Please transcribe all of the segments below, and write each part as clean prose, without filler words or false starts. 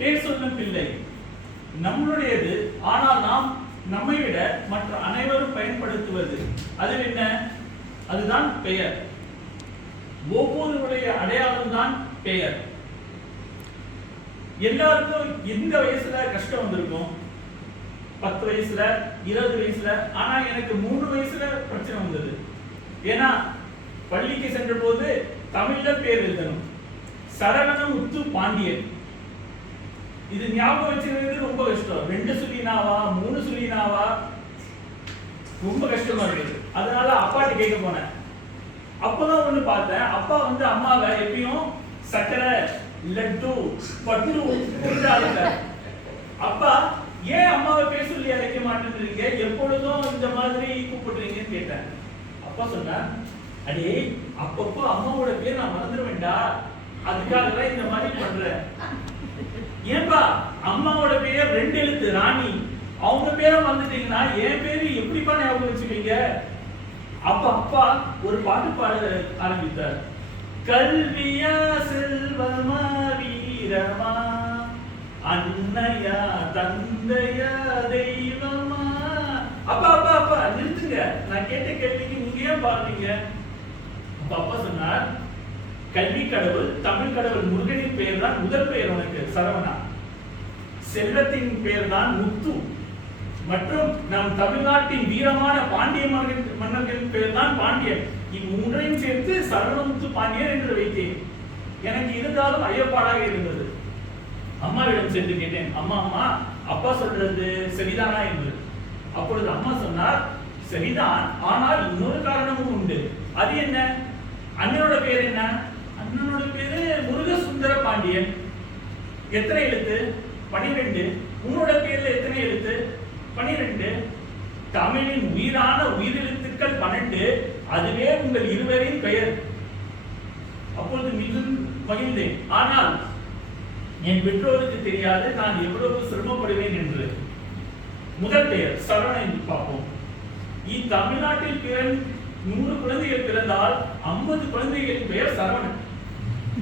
பேர் சொல்லும் பிள்ளை நம்மளுடையது. ஆனால் நாம் நம்மை விட மற்ற அனைவரும் பயன்படுத்துவது அது என்ன? அதுதான் பெயர். ஒவ்வொருவருடைய அடையாளம் தான் பெயர். எல்லாருக்கும் எந்த வயசுல கஷ்டம் வந்திருக்கும்? 10 வயசுல, 20 வயசுல. ஆனா எனக்கு 3 வயசுல பிரச்சனை வந்தது. ஏன்னா பள்ளிக்கு சென்ற போது தமிழ்ல பேர் எழுதணும். சரவணமுத்து பாண்டியன். இது ஞாபகம் வச்சிருக்கிறது ரொம்ப கஷ்டம். 2 சொல்லினாவா 3 சொல்லினாவா ரொம்ப கஷ்டமா இருக்கு. அதனால அப்பாட்ட கேட்க போனேன். அப்பதான் ஒண்ணு பார்த்தேன். அப்பா வந்து அம்மாவை எப்பயும் சக்கரை, லட்டு, பட்டு கொடுத்தாங்க. அப்பா ஏன் அம்மாவை பேர் சொல்லி அழைக்க மாட்டேன்றீங்க, எப்பொழுதும் இந்த மாதிரி கூப்பிடுறீங்கன்னு கேட்டேன். அப்பா சொன்னா, அடே அப்பப்போ அம்மாவோட பேர் நான் மறந்துடுவேன்டா, அதுக்காக தான் இந்த மாதிரி பண்றேன். ஏன்பா அம்மாவோட பேர் 2 எழுத்து ராணி, அவங்க பேரை மறந்துட்டீங்கன்னா என் பேரு எப்படிப்பா ஞாபகம் வச்சுப்பீங்க? அப்பா ஒரு பாட்டு பாட ஆரம்பித்தார். கல்வியா செல்வமா வீரமா, அன்னையா தந்தையா தெய்வமா. அப்பா நிறுத்துங்க, நான் கேட்ட கேள்விக்கு நீங்க ஏன் பாடுறீங்க? அப்பா சொன்னார், கல்வி கடவுள் தமிழ் கடவுள் முருகனின் பெயர் தான் முதல் பெயர் உனக்கு சரவணா, செல்வத்தின் பெயர் தான் முத்து, மற்றும் நம் தமிழ்நாட்டின் வீரமான பாண்டிய மன்னர்களின் பெயர் தான் பாண்டியன். இம்மூன்றையும் சேர்த்து சரவணமுத்து பாண்டியன் என்று வைத்தேன். எனக்கு இருந்தாலும் ஐயப்பாடாக இருந்தது. அம்மாவிடம் சென்று கேட்டேன், அம்மா அப்பா சொல்றது சரிதானா என்று. அப்பொழுது அம்மா சொன்னார், சரிதான், ஆனால் இன்னொரு காரணமும் உண்டு. அது என்ன? அண்ணனோட பேர் என்ன? அண்ணனோட பேரு முருகசுந்தர பாண்டியன். எத்தனை எழுத்து? 12. உன்னோட பேர்ல எத்தனை எழுத்து? 12. தமிழின் உயிரான உயிரெழுத்துக்கள் 12. அதுவே உங்கள் இருவரின் பெயர். அப்பொழுது மிகவும் மகிழ்ந்தேன். ஆனால் என் பெற்றோருக்கு தெரியாது நான் எவ்வளவு சிரமப்படுவேன் என்று. முதல் பெயர் சரவணன் என்று பார்ப்போம். தமிழ்நாட்டில் 100 குழந்தைகள் பிறந்தால் 50 குழந்தைகளின் பெயர் சரவணன்.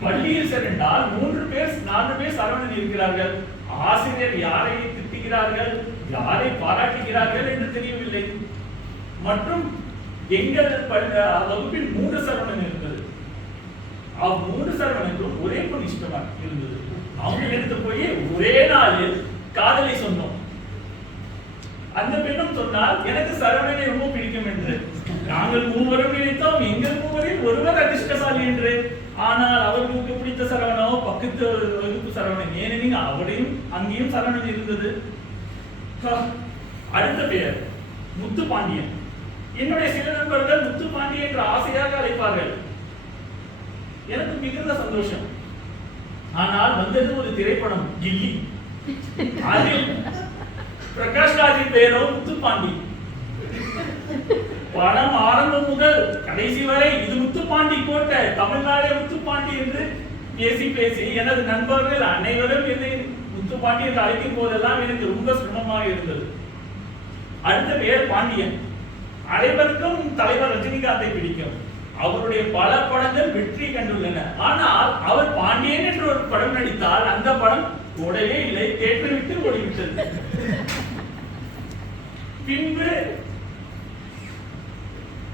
பள்ளியில் சென்றால் 3 பேர் 4 பேர் சரவணன் இருக்கிறார்கள். ஆசிரியர் யாரை திட்டுகிறார்கள், யாரை பாராட்டுகிறார்கள் என்று தெரியவில்லை. மற்றும் எங்கள் வகுப்பில் 3 சரவணன் இருந்தது. 3 சரவணனுக்கும் ஒரே பொண்ணு இஷ்டமா இருந்தது. அவங்க எடுத்து போய் ஒரே நாளில் காதலை சொன்னோம். அந்த பெண்ணும் சொன்னால் எனக்கு சரவணனை ரொம்ப பிடிக்கும் என்று. நாங்கள் 3 நினைத்தோம் எங்கள் 3 ஒருவர் அதிர்ஷ்டசாலி என்று. ஆனால் அவர்களுக்கு பிடித்த சரவணோ பக்கத்து வகுப்பு சரவணன். ஏனெனில் அவரையும் அங்கேயும் சரவணன் இருந்தது. அடுத்த பெயர் முத்து பாண்டியன். என்னுடைய சில நண்பர்கள் முத்து பாண்டியன் என்ற ஆசையாக அழைப்பார்கள். எனக்கு மிகுந்த சந்தோஷம். ஆனால் வந்தது ஒரு திரைப்படம் கில்லி. அதில் பிரகாஷ் ராஜின் பெயரோ முத்துப்பாண்டி. படம் ஆரம்பம் முதல் கடைசி வரை இது முத்துப்பாண்டி கோட்டை, தமிழ்நாடே முத்துப்பாண்டி என்று பேசி எனது நண்பர்கள் அனைவரும் என்னை முத்துப்பாண்டி என்று அழைக்கும் போதெல்லாம் எனக்கு ரொம்ப சிரமமாக இருந்தது. அடுத்த பெயர் பாண்டியன். அனைவருக்கும் தலைவர் ரஜினிகாந்தை பிடிக்கும். அவருடைய பல படங்கள் வெற்றி கண்டுள்ளன. ஆனால் அவர் பாண்டியன் என்று ஒரு படம் நடித்தால் அந்த படம் ஓடவே இல்லை, தேட்டரை விட்டு ஓடிவிட்டது. பின்பு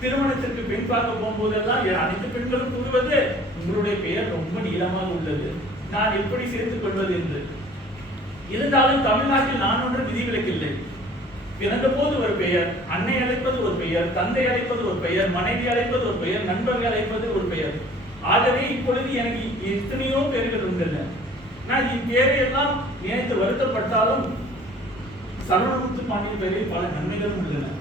திருமணத்திற்கு பெண் பார்க்க போகும்போதெல்லாம் அனைத்து பெண்களும் கூறுவது, உங்களுடைய பெயர் ரொம்ப நீளமாக உள்ளது, நான் எப்படி சேர்த்துக் கொள்வது என்று. இருந்தாலும் தமிழ்நாட்டில் நான் ஒன்று விதிவிலக்கில்லை. பிறந்த போது ஒரு பெயர், அன்னை அழைப்பது ஒரு பெயர், தந்தை அழைப்பது ஒரு பெயர், மனைவி அழைப்பது ஒரு பெயர், நண்பர்கள் அழைப்பது ஒரு பெயர். ஆகவே இப்பொழுது எனக்கு எத்தனையோ பெயர்கள் உள்ளன. நான் இப்பேரை எல்லாம் நினைத்து வருத்தப்பட்டாலும் சரவணமுத்து பாண்டியன் பெயரில் பல நன்மைகளும் உள்ளன.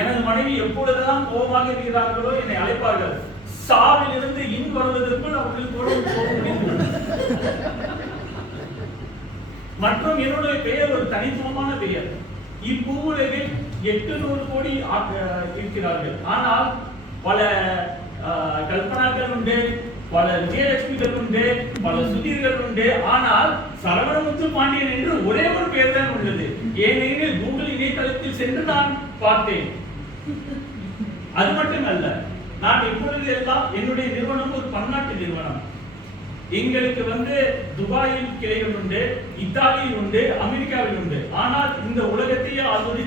எனது மனைவி எப்பொழுதுதான் கோபமாக இருக்கிறார்களோ என்னை அழைப்பார்கள். சாவில் இருந்து இன் வருவதற்குள் அவர்கள் கோபம். மற்றும் என்னுடைய பெயர் ஒரு தனித்துவமான பெயர். இப்பூவுலகில் 800 கோடி இருக்கிறார்கள். ஆனால் பல கல்பனாக்கள் உண்டு, பல விஜயலட்சுமிகள் உண்டு, பல சுதீர்கள் உண்டு. ஆனால் சரவணமுத்து பாண்டியன் என்று ஒரே ஒரு பெயர் தான் உள்ளது. ஏனெனில் கூகுள் இணையதளத்தில் சென்று நான் பார்த்தேன். அது மட்டுமல்ல, நான் எப்பொழுது எல்லாம் என்னுடைய நிறுவனம் ஒரு பன்னாட்டு நிறுவனம். எங்களுக்கு துபாயில் கிளைகள் உண்டு, இத்தாலியில் உண்டு, அமெரிக்காவில் உண்டு. ஆனால் இந்த உலகத்தையே ஆள்வது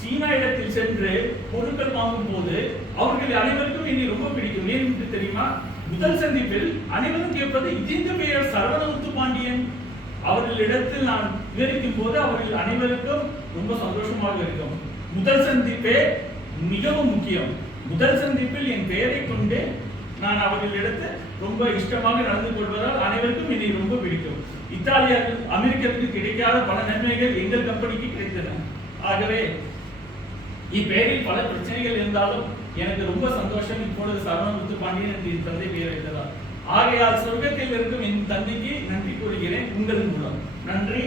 சீனா இடத்தில் சென்று பொருட்கள் வாங்கும் போது அவர்கள் அனைவருக்கும் என்னை ரொம்ப பிடிக்கும். ஏன் என்று தெரியுமா? முதல் சந்திப்பில் அனைவரும் கேட்பது இந்த பெயர் சரவணமுத்து பாண்டியன். அவர்களிடத்தில் நான் விவரிக்கும் போது அவர்கள் அனைவருக்கும் ரொம்ப சந்தோஷமாக இருக்கும். முதல் சந்திப்பே மிகவும் முக்கியம். முதல் சந்திப்பில் என் பெயரை கொண்டு நான் அவர்களிடத்தில் ரொம்ப இஷ்டமாக நடந்து கொள்வதால் அனைவருக்கும் என்னை ரொம்ப பிடிக்கும். இத்தாலியர்கள் அமெரிக்கருக்கு கிடைக்காத பல நன்மைகள் எங்கள் கம்பெனிக்கு கிடைத்தன. ஆகவே இப்பெயரில் பல பிரச்சனைகள் இருந்தாலும் எனக்கு ரொம்ப சந்தோஷம். இப்பொழுது சரவணமுத்து பாண்டியன் என்று என் தந்தை பெயர் வைத்ததால். ஆகையால் சொர்க்கத்தில் இருக்கும் என் தந்தைக்கு நன்றி கூறுகிறேன் உங்கள் மூலம். நன்றி.